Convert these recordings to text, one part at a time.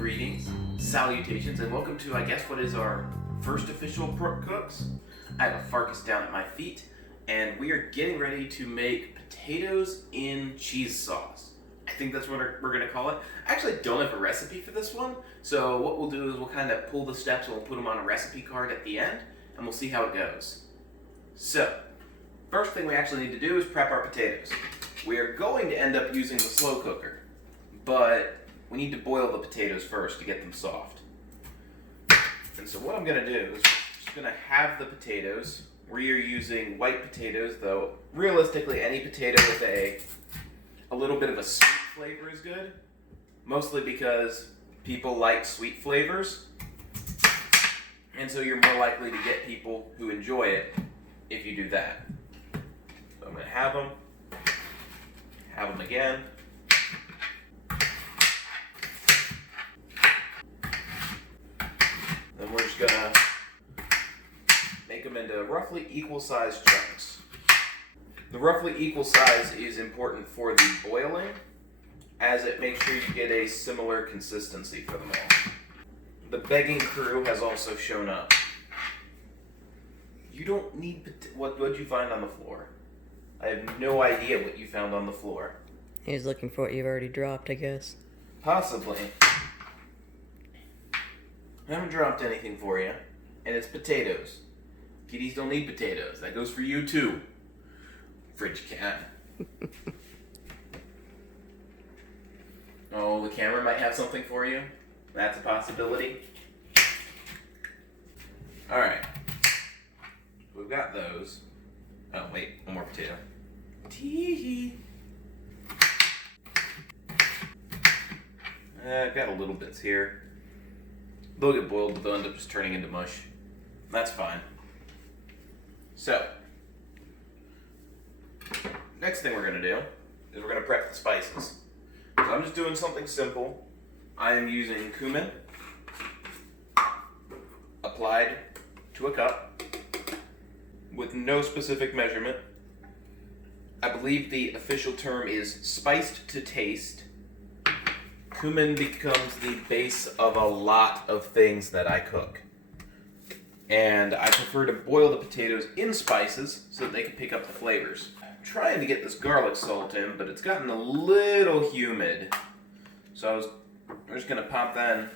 Greetings, salutations, and welcome to, I guess, what is our first official Prook Cooks. I have a Farkas down at my feet, and we are getting ready to make potatoes in cheese sauce. I think that's what we're going to call it. I actually don't have a recipe for this one, so what we'll do is we'll kind of pull the steps and we'll put them on a recipe card at the end, and we'll see how it goes. So, first thing we actually need to do is prep our potatoes. We are going to end up using the slow cooker, but we need to boil the potatoes first to get them soft. And so what I'm going to do is just going to have the potatoes. We are using white potatoes, though realistically any potato with a little bit of a sweet flavor is good. Mostly because people like sweet flavors. And so you're more likely to get people who enjoy it if you do that. So I'm going to have them again. Then we're just gonna make them into roughly equal sized chunks. The roughly equal size is important for the boiling, as it makes sure you get a similar consistency for them all. The begging crew has also shown up. You don't need what'd you find on the floor? I have no idea what you found on the floor. He was looking for what you've already dropped, I guess. Possibly. I haven't dropped anything for you, and it's potatoes. Kitties don't need potatoes. That goes for you too, fridge cat. Oh, the camera might have something for you. That's a possibility. All right, we've got those. Oh wait, one more potato. Tee-hee. I've got a little bits here. They'll get boiled, but they'll end up just turning into mush. That's fine. So, next thing we're going to do is we're going to prep the spices. So I'm just doing something simple. I am using cumin applied to a cup with no specific measurement. I believe the official term is spiced to taste. Cumin becomes the base of a lot of things that I cook. And I prefer to boil the potatoes in spices so that they can pick up the flavors. I'm trying to get this garlic salt in, but it's gotten a little humid. So I'm just going to pop that in.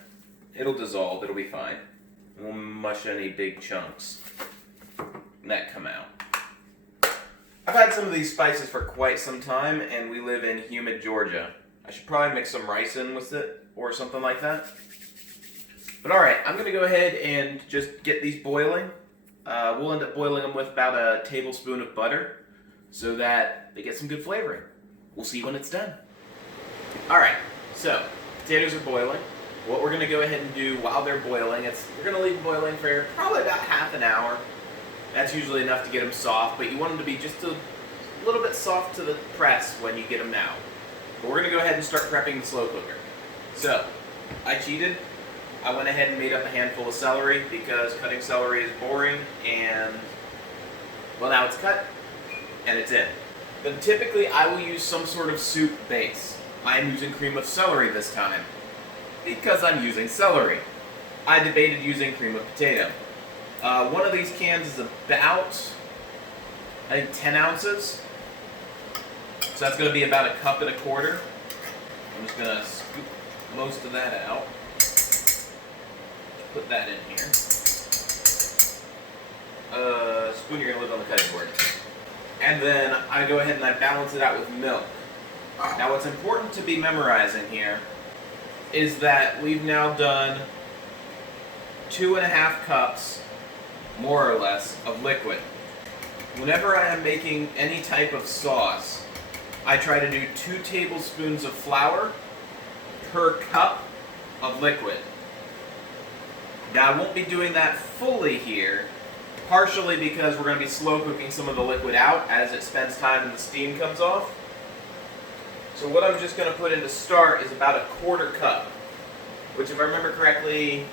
It'll dissolve, it'll be fine. We'll mush any big chunks that come out. I've had some of these spices for quite some time, and we live in humid Georgia. I should probably mix some rice in with it, or something like that. But alright, I'm going to go ahead and just get these boiling. We'll end up boiling them with about a tablespoon of butter, so that they get some good flavoring. We'll see when it's done. Alright, so, potatoes are boiling. What we're going to go ahead and do while they're boiling, we're going to leave them boiling for probably about half an hour. That's usually enough to get them soft, but you want them to be just a little bit soft to the press when you get them out. But we're going to go ahead and start prepping the slow cooker. So, I cheated. I went ahead and made up a handful of celery because cutting celery is boring, and, well, now it's cut, and it's in. Then typically I will use some sort of soup base. I am using cream of celery this time because I'm using celery. I debated using cream of potato. One of these cans is about, I think, 10 ounces. So that's going to be about a cup and a quarter. I'm just going to scoop most of that out. Put that in here. Spoon, you're going to live on the cutting board. And then I go ahead and I balance it out with milk. Now what's important to be memorizing here is that we've now done 2.5 cups, more or less, of liquid. Whenever I am making any type of sauce, I try to do 2 tablespoons of flour per cup of liquid. Now I won't be doing that fully here, partially because we're going to be slow cooking some of the liquid out as it spends time and the steam comes off. So what I'm just going to put in to start is about a quarter cup, which if I remember correctly,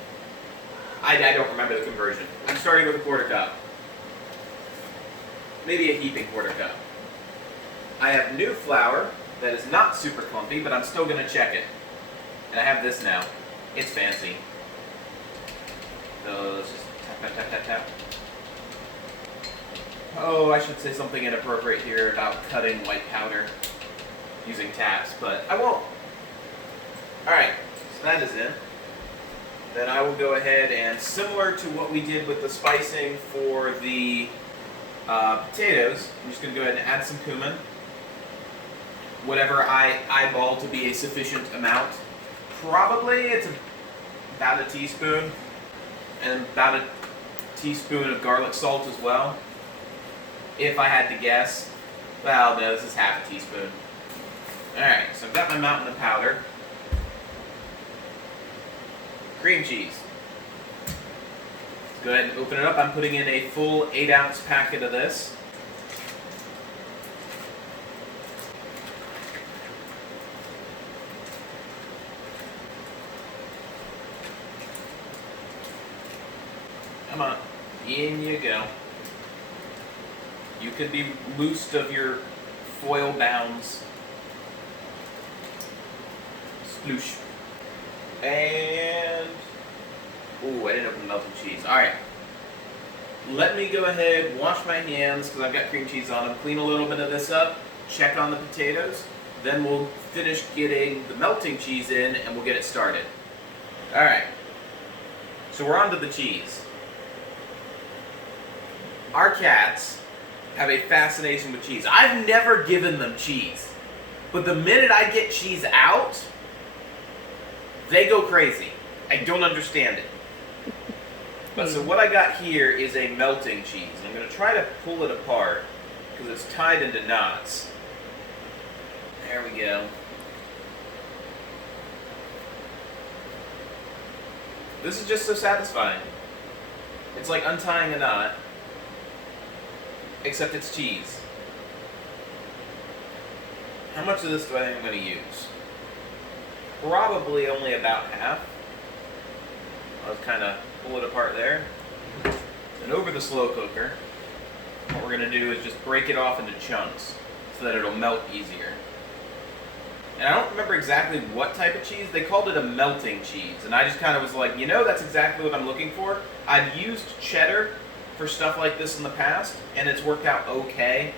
I don't remember the conversion. I'm starting with a quarter cup. Maybe a heaping quarter cup. I have new flour that is not super clumpy, but I'm still going to check it. And I have this now. It's fancy. So let's just tap, tap, tap, tap, tap. Oh, I should say something inappropriate here about cutting white powder using taps, but I won't. Alright, so that is in. Then I will go ahead and, similar to what we did with the spicing for the potatoes, I'm just going to go ahead and add some cumin. Whatever I eyeball to be a sufficient amount. Probably it's about a teaspoon, and about a teaspoon of garlic salt as well. If I had to guess. Well, no, this is half a teaspoon. Alright, so I've got my mountain of powder. Cream cheese. Let's go ahead and open it up. I'm putting in a full 8-ounce packet of this. Come on. In you go. You can be loosed of your foil bounds. Sploosh. And... ooh, I didn't open the melted cheese. Alright. Let me go ahead, wash my hands, because I've got cream cheese on them, clean a little bit of this up, check on the potatoes, then we'll finish getting the melting cheese in, and we'll get it started. Alright. So we're on to the cheese. Our cats have a fascination with cheese. I've never given them cheese. But the minute I get cheese out, they go crazy. I don't understand it. But so what I got here is a melting cheese. I'm going to try to pull it apart because it's tied into knots. There we go. This is just so satisfying. It's like untying a knot, except it's cheese. How much of this do I think I'm going to use? Probably only about half. I'll just kind of pull it apart there. And over the slow cooker, what we're going to do is just break it off into chunks so that it'll melt easier. And I don't remember exactly what type of cheese. They called it a melting cheese. And I just kind of was like, you know, that's exactly what I'm looking for. I've used cheddar for stuff like this in the past, and it's worked out okay.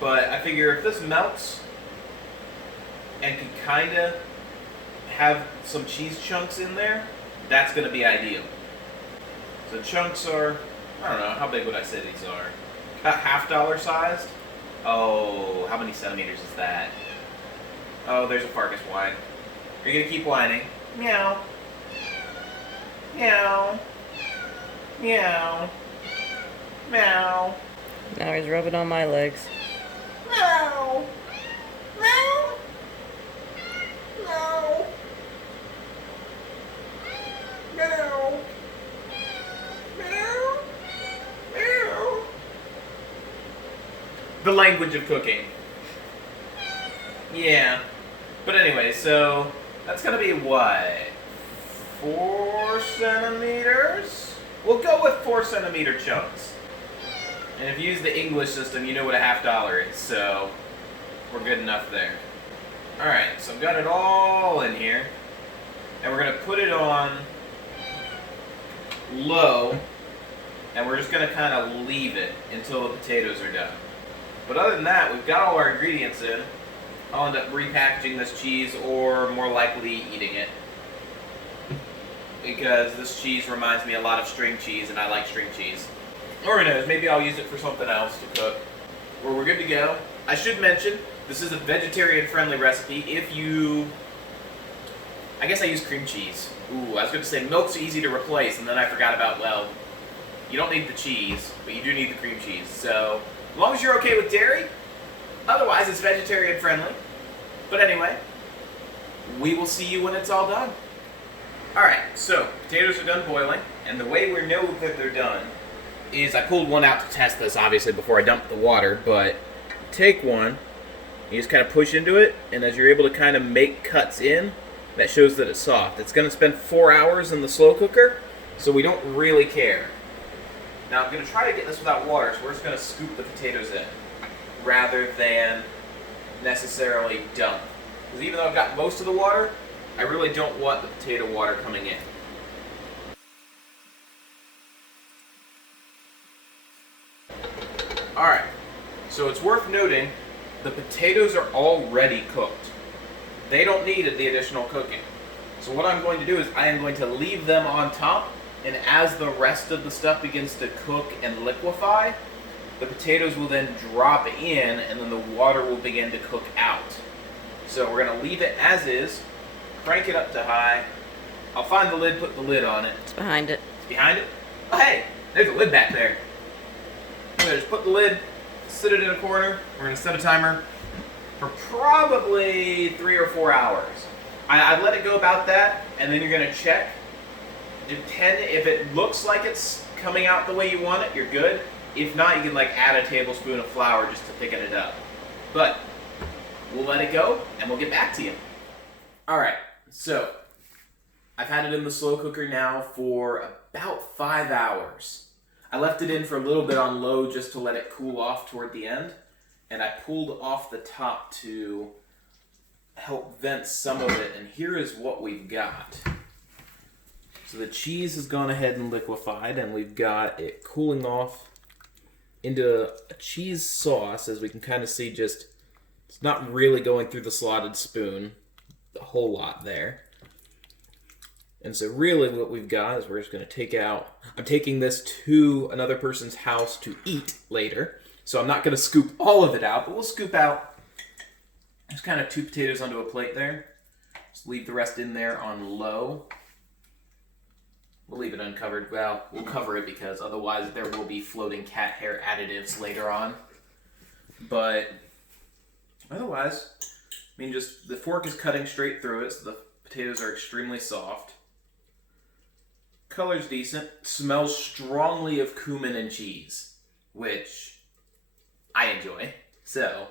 But I figure if this melts and can kind of have some cheese chunks in there, that's going to be ideal. So chunks are, I don't know, how big would I say these are? About $half sized? Oh, how many centimeters is that? Oh, there's a Fargus whine. Are you going to keep whining? Meow. Meow. Meow. Meow. Now he's rubbing on my legs. Meow. Meow. Meow. Meow. Meow. Meow. The language of cooking. Yeah. But anyway, so that's gonna be what? 4 centimeters? We'll go with 4 centimeter chunks. And if you use the English system, you know what a $half is, so we're good enough there. Alright, so I've got it all in here. And we're going to put it on low, and we're just going to kind of leave it until the potatoes are done. But other than that, we've got all our ingredients in. I'll end up repackaging this cheese, or more likely eating it. Because this cheese reminds me a lot of string cheese, and I like string cheese. Or who knows, maybe I'll use it for something else to cook. Or we're good to go. I should mention, this is a vegetarian-friendly recipe. If you... I guess I use cream cheese. Ooh, I was going to say milk's easy to replace, and then I forgot about, well, you don't need the cheese, but you do need the cream cheese. So, as long as you're okay with dairy, otherwise it's vegetarian-friendly. But anyway, we will see you when it's all done. Alright, so, potatoes are done boiling, and the way we know that they're done is I pulled one out to test this, obviously, before I dumped the water, but take one, you just kind of push into it, and as you're able to kind of make cuts in, that shows that it's soft. It's going to spend 4 hours in the slow cooker, so we don't really care. Now, I'm going to try to get this without water, so we're just going to scoop the potatoes in, rather than necessarily dump. Because even though I've got most of the water, I really don't want the potato water coming in. Alright, so it's worth noting the potatoes are already cooked. They don't need the additional cooking. So what I'm going to do is I am going to leave them on top, and as the rest of the stuff begins to cook and liquefy, the potatoes will then drop in, and then the water will begin to cook out. So we're going to leave it as is, crank it up to high. I'll find the lid, put the lid on it. It's behind it. It's behind it? Oh hey, there's a lid back there. I'm going to just put the lid, sit it in a corner. We're going to set a timer for probably 3 or 4 hours. I'd let it go about that, and then you're going to check. If it looks like it's coming out the way you want it, you're good. If not, you can like add a tablespoon of flour just to thicken it up. But we'll let it go, and we'll get back to you. Alright, so I've had it in the slow cooker now for about 5 hours. I left it in for a little bit on low just to let it cool off toward the end, and I pulled off the top to help vent some of it, and here is what we've got. So the cheese has gone ahead and liquefied, and we've got it cooling off into a cheese sauce, as we can kind of see. Just, it's not really going through the slotted spoon a whole lot there. And so really what we've got is we're just going to take out, I'm taking this to another person's house to eat later, so I'm not going to scoop all of it out, but we'll scoop out just kind of 2 potatoes onto a plate there. Just leave the rest in there on low. We'll leave it uncovered. Well, we'll cover it because otherwise there will be floating cat hair additives later on. But otherwise, I mean, just the fork is cutting straight through it, so the potatoes are extremely soft. Color's decent. Smells strongly of cumin and cheese, which I enjoy. So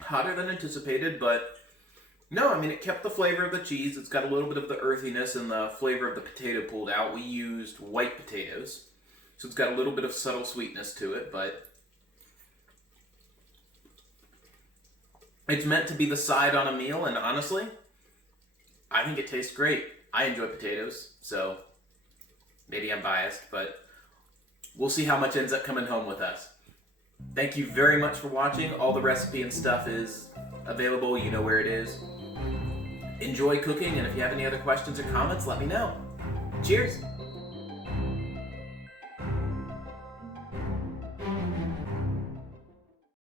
hotter than anticipated, but no, I mean, it kept the flavor of the cheese. It's got a little bit of the earthiness and the flavor of the potato pulled out. We used white potatoes, so it's got a little bit of subtle sweetness to it, but it's meant to be the side on a meal, and honestly, I think it tastes great. I enjoy potatoes, so maybe I'm biased, but we'll see how much ends up coming home with us. Thank you very much for watching. All the recipe and stuff is available. You know where it is. Enjoy cooking, and if you have any other questions or comments, let me know. Cheers!